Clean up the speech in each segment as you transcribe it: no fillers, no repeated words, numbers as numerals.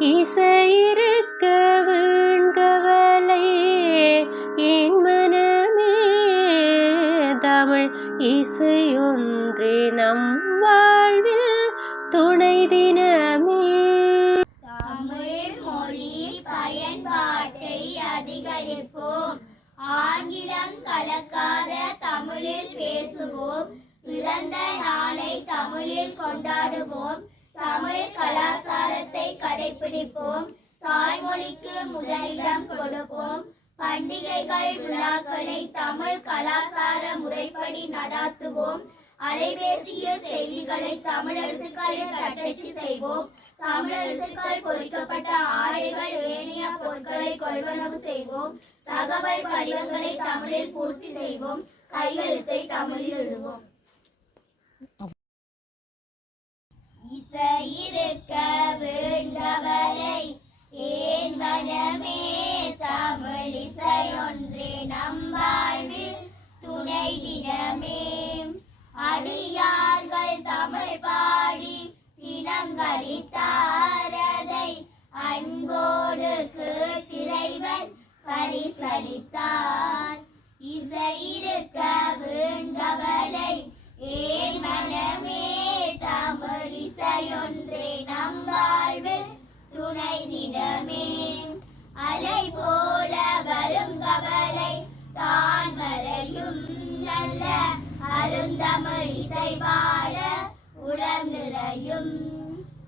இசையிருக்க வீண்கவலை என் மனமே தமிழ் இசையொன்றே நம் வாழ்வில் துணை தினமே. தமிழ் மொழி பயன்பாட்டை அதிகரிப்போம். ஆங்கிலம் கலக்காத தமிழில் பேசுவோம். பிறந்த நாளை தமிழில் கொண்டாடுவோம். தமிழ் கலாச்சாரத்தை கடைபிடிப்போம். தாய்மொழிக்கு முதலிடம் கொடுப்போம். பண்டிகைகள் விழாக்களை தமிழ் கலாச்சார முறைப்படி நடாத்துவோம். அலைபேசியில் செய்திகளை தமிழ் எழுத்துக்களில் தட்டச்சு செய்வோம். தமிழ் எழுத்துக்கள் பொறிக்கப்பட்ட ஆடைகள் ஏனைய பொருட்களை கொள்வனவு செய்வோம். தகவல் படிவங்களை தமிழில் பூர்த்தி செய்வோம். கையெழுத்தை தமிழில் எழுதுவோம். இசையிருக்க வேண்டவரை ஏன் மனமே தமிழ் இசையொன்றே நம் வாழ்வில் துணை தினமே. அடியார்கள் தமிழ் பாடி இனங்களித்தாரதை அன்போடு கேட்டிறைவன் பரிசளித்தார். இசையிருக்க வேண்டவரை ஏன் மனமே தமிழ் இசையொன்றே நம் வாழ்வில் துணை தினமே. அலை போல வரும் கவலை தான் மறையும் நல்ல அருந்தமிழ் இசை பாட உளம் நிறையும்.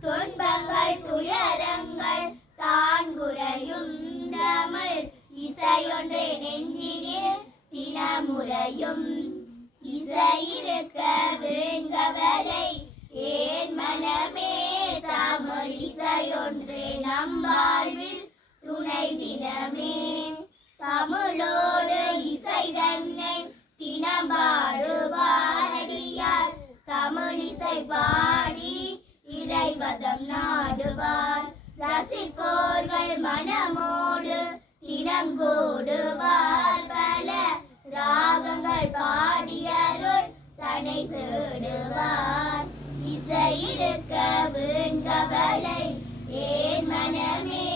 துன்பங்கள் துயரங்கள் தான் குறையும் தமிழ் இசையொன்றே நெஞ்சினில் தினமுறையும். இசையிருக்க வேங்கவலை ஏன் மனமே தமிழ் இசையொன்றே நம் வாழ்வில் துணை தினமே. தமிழோடு இசை தன்னை தினம் பாடுவாரடியார். தமிழ் இசை பாடி இறைவதம் நாடுவார். ரசிப்போர்கள் மனமோடு தினம் கூடுவார். பல ராகங்கள் பாடியருள் தனை தேடுவார். இசையிருக்க வேண்டவலை ஏன் மனமே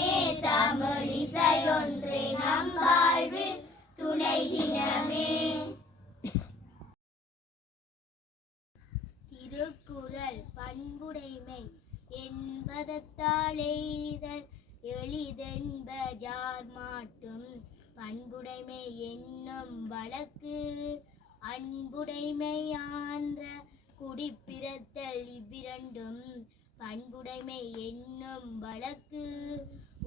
தமிழ் இசையொன்றே நம் வாழ்வில் துணை தினமே. திருக்குறள் பண்புடைமை என்பதத்தால் எய்தல் எளிதென்ப யார் மாட்டும். பண்புடைமை என்னும் வழக்கு அன்புடைமை ஆன்ற குடிப்பிறத்தல் இவ்விரண்டும். பண்புடைமை என்னும் வழக்கு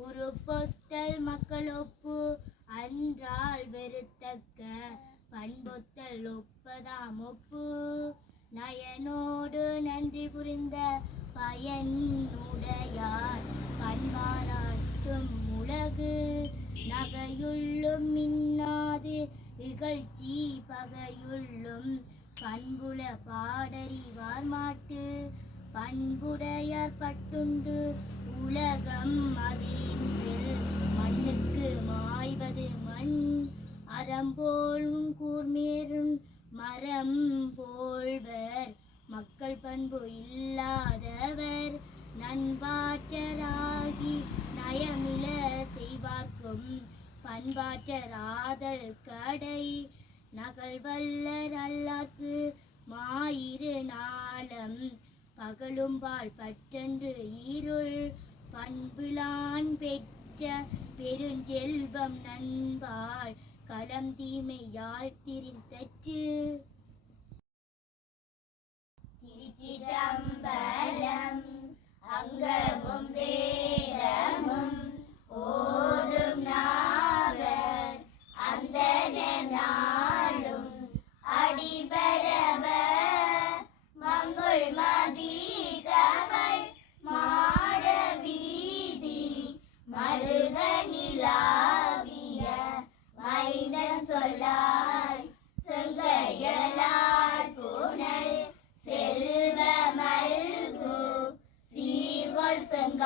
உருப்பொத்தல் மக்களொப்பு அன்றால் வெறுத்தக்க. பண்பொத்தல் ஒப்பதாம் ஒப்பு நயனோடு நன்றி புரிந்த பயனுடையார். பண்பாராட்டும் உலகு நகையுள்ளும் மின்னாது இகழ்ச்சி பகையுள்ளும். பண்புல பாடறிவார் மாட்டு பண்புடையார் பட்டுண்டு உலகம் அதில் மண்ணுக்கு மாய்வது மண். அறம்போலும் கூர்மேறும் மரம் போல்வர் மக்கள் பண்பு இல்லாதவர். நண்பாற்றராகி நயமில செய்வார்க்கும் பண்பாற்றராதல் கடை. நகல்வல்லர் அல்லாக்கு மாயிரு நாளம் பகலும்பால் பற்றன்று ஈருள். பண்புலான் பெற்ற பெருஞ்செல்வம் நண்பால் களம் தீமையால் திரிந்தற்று. திருச்சிற்றம்பலம். அங்கமும் வேதமும் ஓதும் நாவர் அந்தன நாளும் அடிபரவ மங்குள் மதி தமிழ் மாட வீதி மருகனிலாவிய மைந்தன் சொல்லாய். செங்கையலார் புனல் செல்வ மல்கு சீர்கொள் செங்க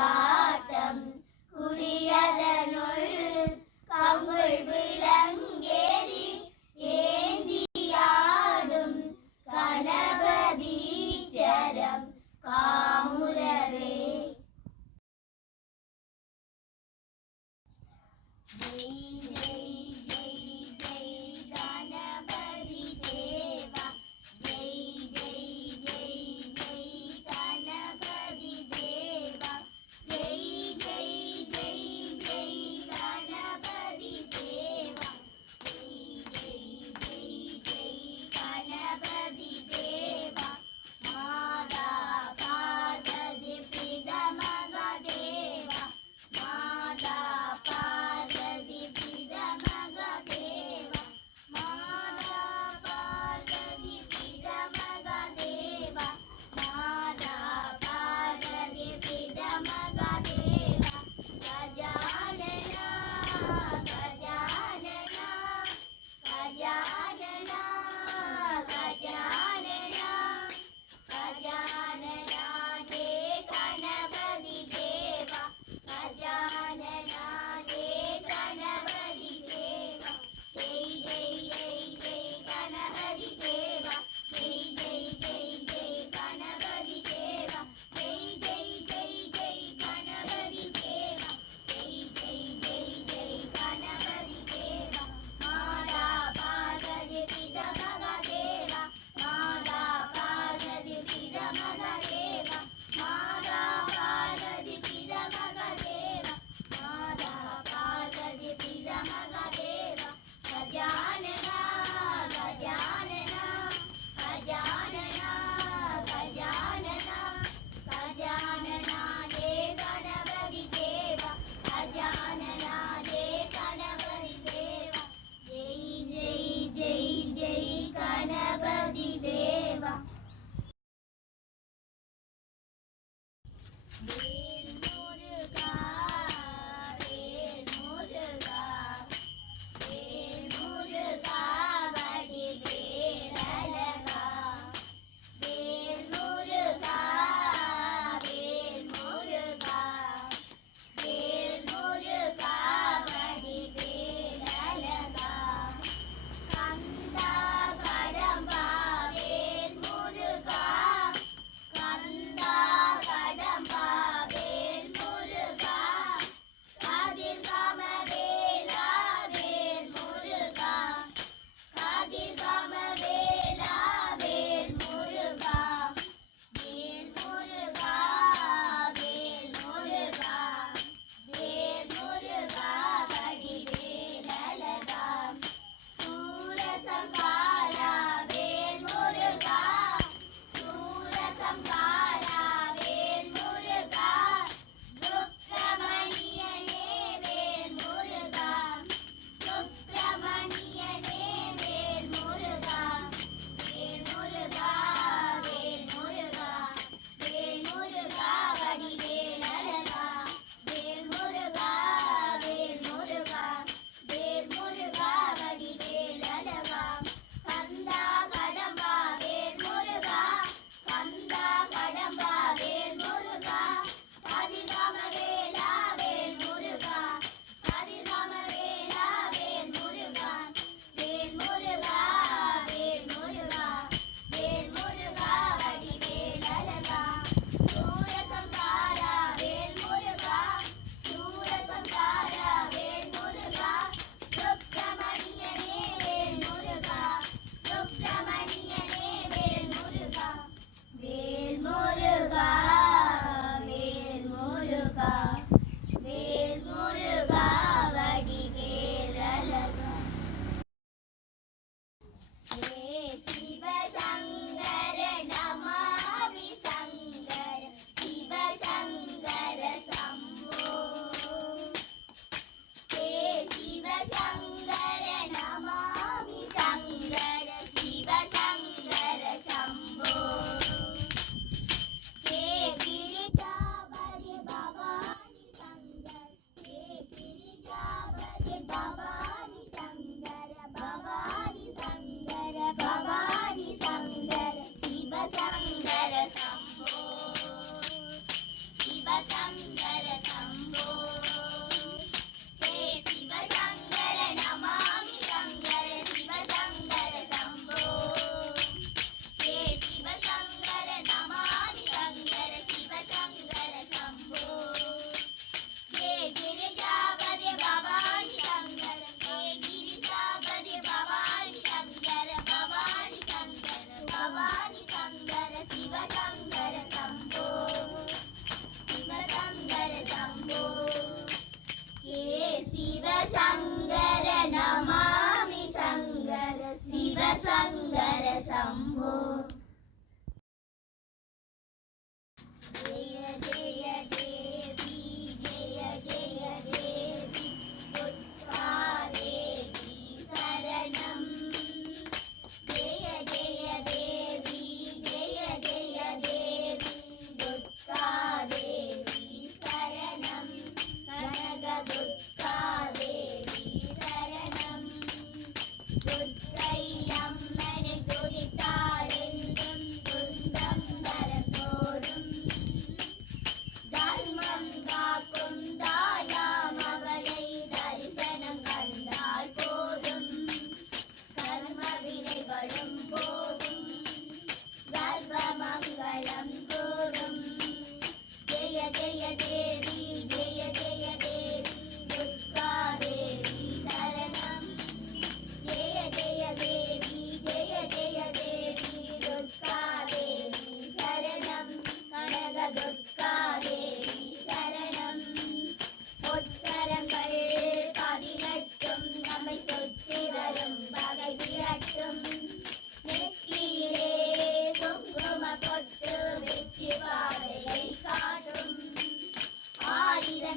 மாதா பார்வதி பிதா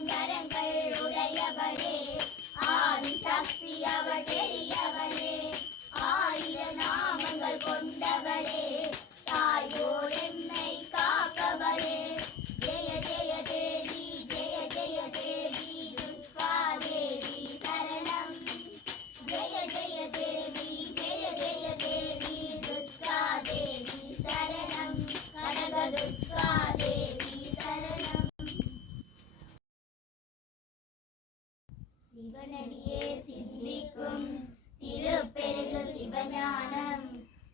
வரங்கள் உடையவளே ஆதி சக்தி அவள் பெரியவளே ஆயிரம் நாமங்கள் கொண்டவளே தாய் போல் எம்மை காப்பவளே ஜெய ஜெய தேவி ஜெய ஜெய தேவி துர்கா தேவி சரணம் ஜெய ஜெய தேவி ஜெய ஜெய தேவி துர்கா தேவி சரணம் கனக துர்கா தேவி சரணம் சிவனடியே சிந்திக்கும் திருப்பெருகு சிவஞானம்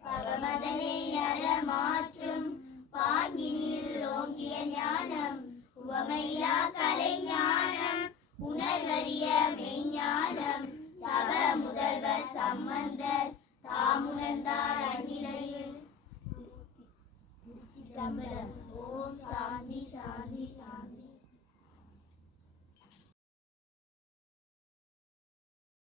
பவமதனை அறமாற்றும் பாங்கினில் ஓங்கிய ஞானம் உவமையிலா கலைஞானம் உணர்வறிய மெய்ஞானம் தவ முதல்வர் சம்பந்தர் தாமுணர்ந்தார் அந்நிலையில் திருச்சிற்றம்பலம்.